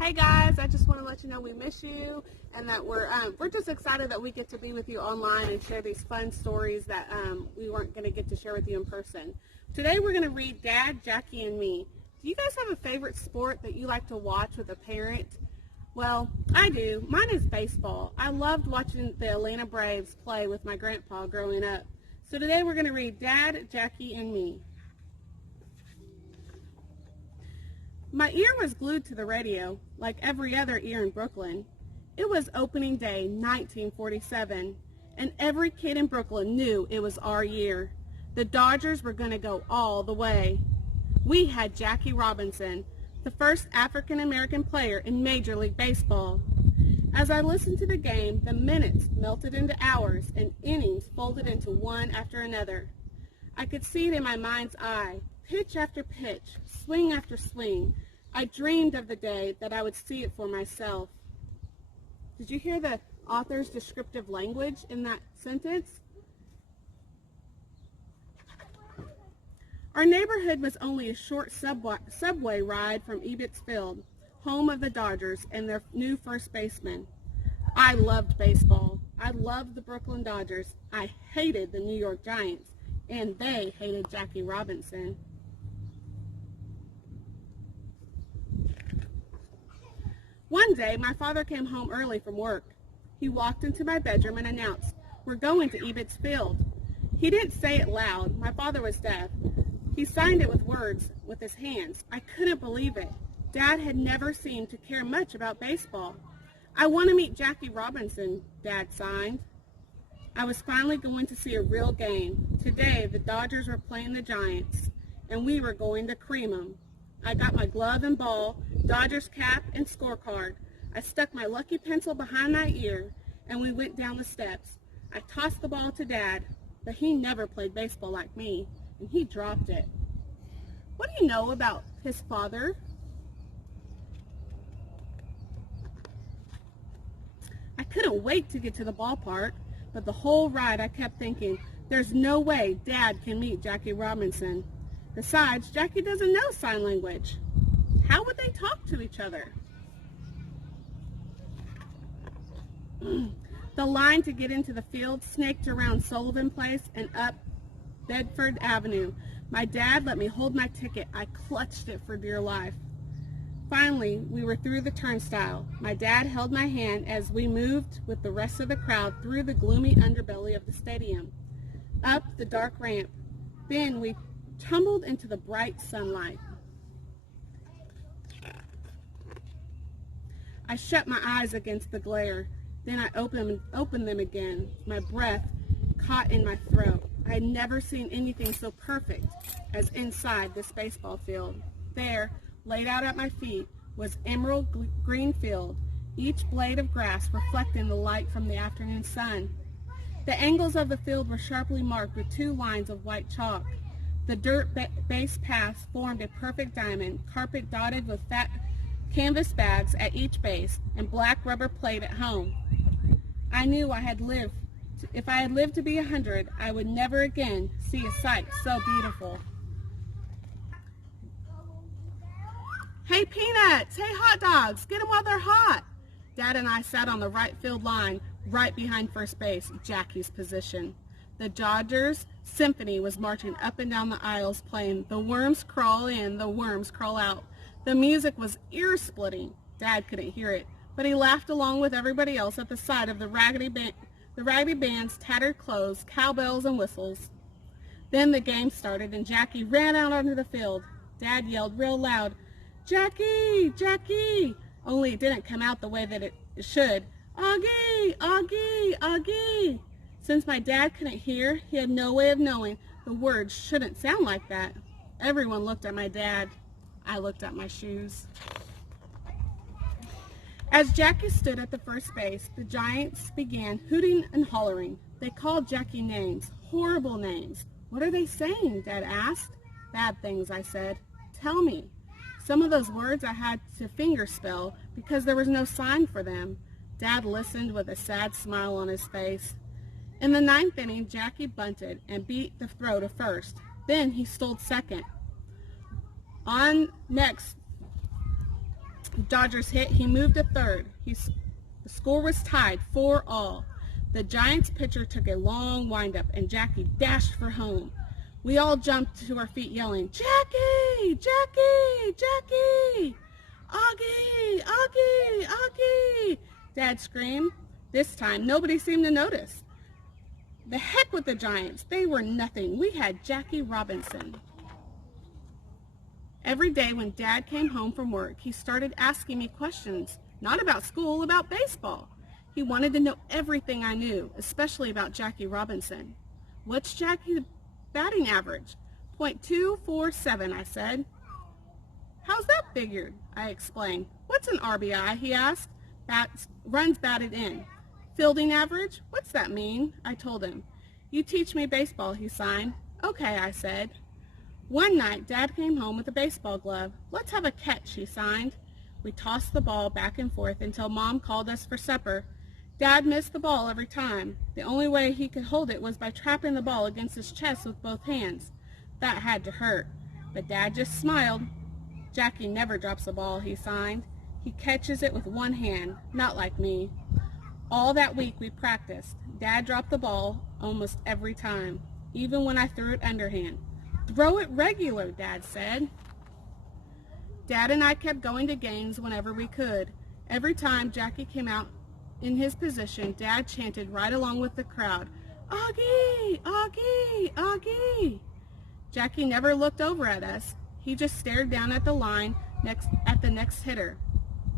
Hey guys, I just want to let you know we miss you and that we're just excited that we get to be with you online and share these fun stories that we weren't going to get to share with you in person. Today we're going to read Dad, Jackie, and Me. Do you guys have a favorite sport that you like to watch with a parent? Well, I do. Mine is baseball. I loved watching the Atlanta Braves play with my grandpa growing up. So today we're going to read Dad, Jackie, and Me. My ear was glued to the radio, like every other ear in Brooklyn. It was opening day, 1947, and every kid in Brooklyn knew it was our year. The Dodgers were going to go all the way. We had Jackie Robinson, the first African-American player in Major League Baseball. As I listened to the game, the minutes melted into hours and innings folded into one after another. I could see it in my mind's eye, pitch after pitch, swing after swing. I dreamed of the day that I would see it for myself. Did you hear the author's descriptive language in that sentence? Our neighborhood was only a short subway ride from Ebbets Field, home of the Dodgers and their new first baseman. I loved baseball. I loved the Brooklyn Dodgers. I hated the New York Giants, and they hated Jackie Robinson. One day, my father came home early from work. He walked into my bedroom and announced, "We're going to Ebbets Field." He didn't say it loud. My father was deaf. He signed it with words with his hands. I couldn't believe it. Dad had never seemed to care much about baseball. "I want to meet Jackie Robinson," Dad signed. I was finally going to see a real game. Today, the Dodgers were playing the Giants, and we were going to cream them. I got my glove and ball, Dodgers cap, and scorecard. I stuck my lucky pencil behind my ear, and we went down the steps. I tossed the ball to Dad, but he never played baseball like me, and he dropped it. What do you know about his father? I couldn't wait to get to the ballpark, but the whole ride I kept thinking, there's no way Dad can meet Jackie Robinson. Besides, Jackie doesn't know sign language. How would they talk to each other? The line to get into the field snaked around Sullivan Place and up Bedford Avenue. My dad let me hold my ticket. I clutched it for dear life. Finally, we were through the turnstile. My dad held my hand as we moved with the rest of the crowd through the gloomy underbelly of the stadium, up the dark ramp. Then we tumbled into the bright sunlight. I shut my eyes against the glare. Then I opened them again, my breath caught in my throat. I had never seen anything so perfect as inside this baseball field. There, laid out at my feet, was emerald green field, each blade of grass reflecting the light from the afternoon sun. The angles of the field were sharply marked with two lines of white chalk. The dirt base paths formed a perfect diamond, carpet dotted with fat canvas bags at each base and black rubber plate at home. I knew if I had lived to be 100, I would never again see a sight so beautiful. Hey, Peanuts! Hey, hot dogs! Get them while they're hot! Dad and I sat on the right field line, right behind first base, Jackie's position. The Dodgers Symphony was marching up and down the aisles playing "The Worms Crawl In, the Worms Crawl Out." The music was ear-splitting. Dad couldn't hear it, but he laughed along with everybody else at the sight of the Raggedy Band's tattered clothes, cowbells, and whistles. Then the game started, and Jackie ran out onto the field. Dad yelled real loud, "Jackie! Jackie!" Only it didn't come out the way that it should. "Augie! Augie! Augie!" Since my dad couldn't hear, he had no way of knowing the words shouldn't sound like that. Everyone looked at my dad. I looked at my shoes. As Jackie stood at the first base, the Giants began hooting and hollering. They called Jackie names, horrible names. "What are they saying?" Dad asked. "Bad things," I said. "Tell me." Some of those words I had to finger spell because there was no sign for them. Dad listened with a sad smile on his face. In the 9th inning, Jackie bunted and beat the throw to first. Then he stole second. On next The Dodgers hit. He moved to third. The score was tied 4-all. The Giants pitcher took a long windup, and Jackie dashed for home. We all jumped to our feet yelling, "Jackie! Jackie! Jackie! Augie! Augie! Augie!" Dad screamed. This time, nobody seemed to notice. The heck with the Giants. They were nothing. We had Jackie Robinson. Every day when Dad came home from work, he started asking me questions, not about school, about baseball. He wanted to know everything I knew, especially about Jackie Robinson. "What's Jackie's batting average?" .247, I said. "How's that figured?" I explained. "What's an RBI?" he asked. Runs batted in. "Fielding average? What's that mean?" I told him. "You teach me baseball," he signed. "Okay," I said. One night, Dad came home with a baseball glove. "Let's have a catch," he signed. We tossed the ball back and forth until Mom called us for supper. Dad missed the ball every time. The only way he could hold it was by trapping the ball against his chest with both hands. That had to hurt, but Dad just smiled. "Jackie never drops a ball," he signed. "He catches it with one hand, not like me." All that week we practiced. Dad dropped the ball almost every time, even when I threw it underhand. "Throw it regular," Dad said. Dad and I kept going to games whenever we could. Every time Jackie came out in his position, Dad chanted right along with the crowd, "Augie! Augie! Augie!" Jackie never looked over at us. He just stared down at the line at the next hitter.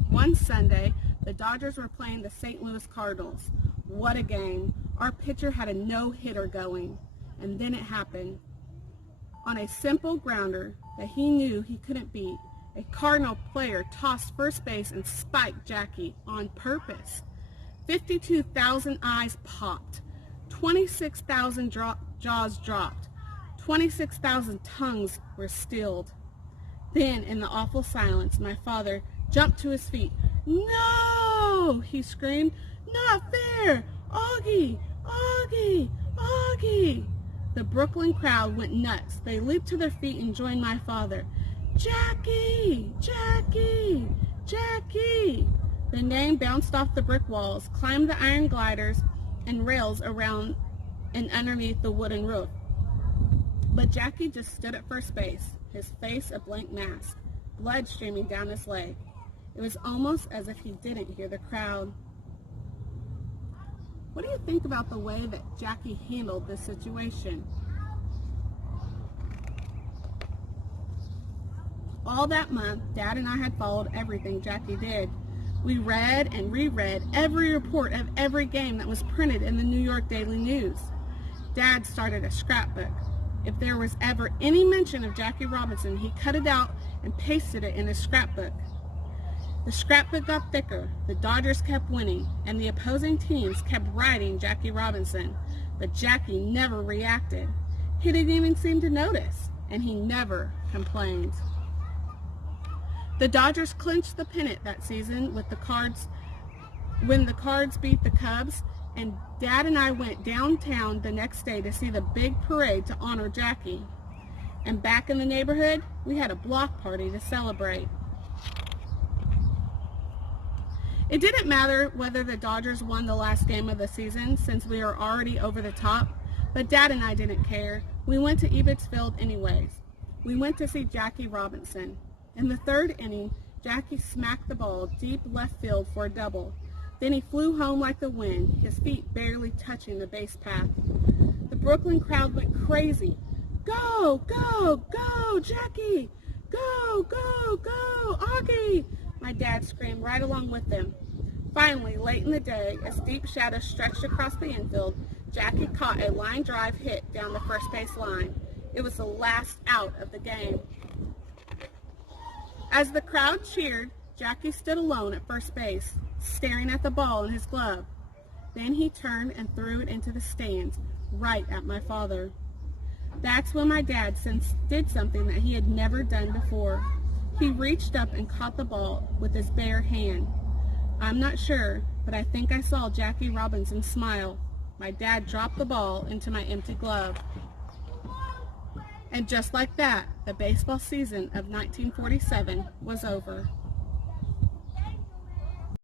One Sunday, the Dodgers were playing the St. Louis Cardinals. What a game. Our pitcher had a no-hitter going. And then it happened. On a simple grounder that he knew he couldn't beat, a Cardinal player tossed first base and spiked Jackie on purpose. 52,000 eyes popped. 26,000 jaws dropped. 26,000 tongues were stilled. Then, in the awful silence, my father jumped to his feet. "No!" he screamed. "Not fair! Augie! Augie! Augie!" The Brooklyn crowd went nuts. They leaped to their feet and joined my father. "Jackie! Jackie! Jackie!" The name bounced off the brick walls, climbed the iron gliders and rails around and underneath the wooden roof. But Jackie just stood at first base, his face a blank mask, blood streaming down his leg. It was almost as if he didn't hear the crowd. What do you think about the way that Jackie handled this situation? All that month, Dad and I had followed everything Jackie did. We read and reread every report of every game that was printed in the New York Daily News. Dad started a scrapbook. If there was ever any mention of Jackie Robinson, he cut it out and pasted it in his scrapbook. The scrapbook got thicker, the Dodgers kept winning, and the opposing teams kept writing Jackie Robinson. But Jackie never reacted. He didn't even seem to notice, and he never complained. The Dodgers clinched the pennant that season when the Cards beat the Cubs, and Dad and I went downtown the next day to see the big parade to honor Jackie. And back in the neighborhood, we had a block party to celebrate. It didn't matter whether the Dodgers won the last game of the season since we were already over the top, but Dad and I didn't care. We went to Ebbets Field anyways. We went to see Jackie Robinson. In the third inning, Jackie smacked the ball deep left field for a double. Then he flew home like the wind, his feet barely touching the base path. The Brooklyn crowd went crazy. "Go, go, go, Jackie! Go, go, go, Augie!" My dad screamed right along with them. Finally, late in the day, as deep shadows stretched across the infield, Jackie caught a line drive hit down the first base line. It was the last out of the game. As the crowd cheered, Jackie stood alone at first base, staring at the ball in his glove. Then he turned and threw it into the stands, right at my father. That's when my dad did something that he had never done before. He reached up and caught the ball with his bare hand. I'm not sure, but I think I saw Jackie Robinson smile. My dad dropped the ball into my empty glove. And just like that, the baseball season of 1947 was over.